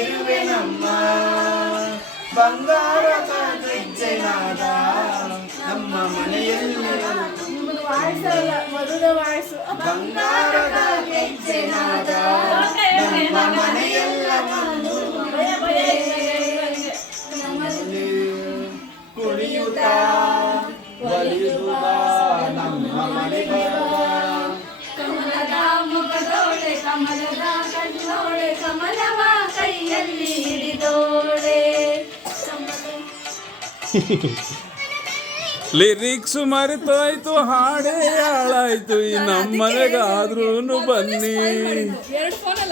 ಇರುವೆ ನಮ್ಮ ಬಂಗಾರದ ಗೆಜ್ಜೆನಾದ ನಮ್ಮ ಮನೆಯಲ್ಲಿ ಬಂಗಾರದ ಗೆಜ್ಜೆನಾದ ನಮ್ಮ ಮನೆಯೆಲ್ಲ ಕುಣಿಯುತ್ತಾ ಒಲಿಯುವ ನಮ್ಮ ಮನೆ ಕಮಲದ ಮುಖದೋಳೆ ಕಮಲದ ಕಣ್ಣೋಳೆ ಕಮಲವ ಕೈಯಲ್ಲಿ ಹಿಡಿದೋಳೆ ಲಿರಿಕ್ಸ್ ಮರೆತೋಯ್ತು ಹಾಡೇ ಹಾಳಾಯ್ತು ಈ ನಮ್ಮನೆಗಾದ್ರೂ ಬನ್ನಿ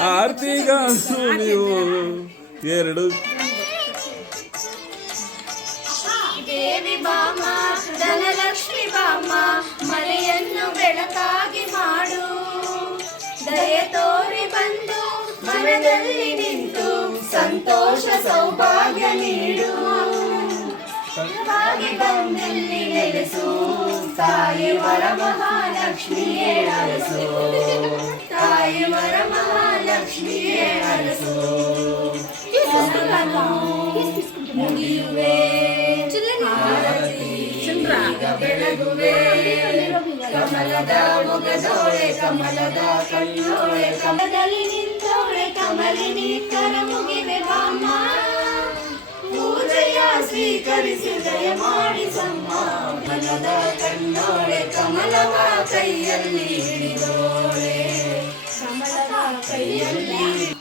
ಆರ್ತಿಗಾದ್ರೂ ನೀವು ಎರಡು ದೇವಿ ಬಾಮ ಧನಲಕ್ಷ್ಮಿ ಬಾಮ ಮನೆಯನ್ನು ಬೆಳಕಾಗಿ ಮಾಡು ದಯೆ ತೋರಿ ಬಂದು ಮನದಲ್ಲಿ ನಿಂತು ಸಂತೋಷ ಸೌಭಾಗ್ಯ ನೀಡು ಬಂದಲ್ಲಿ ನೆಲೆಸು ತಾಯಿ ವರ ಮಹಾಲಕ್ಷ್ಮಿಯೇ ಅರಸು ತಾಯಿ ವರ ಮಹಾಲಕ್ಷ್ಮಿಯೇ ಅರಸು ಮುಗಿಯುವೆ ಬೆಳಗುವೆ ಕಮಲದ ಮೊಗದೋಳೆ ಕಮಲದ ಕಣ್ಣೋಳೆ ಕಮಲದಲ್ಲಿ ನಿಂತೋಳೆ ಕಮಲಿನಿ ಕರ ಮುಗಿವೆ ಬಾಮ್ಮ ಪೂಜೆಯ ಸ್ವೀಕರಿಸಿ ದಯ ಮಾಡಿಸಮ್ಮ ಕಮಲದ ಕಣ್ಣೋಳೆ ಕಮಲವ ಕೈಯಲ್ಲಿ ಹಿಡಿದೋಳೆ ಕಮಲದ ಕೈಯಲ್ಲಿ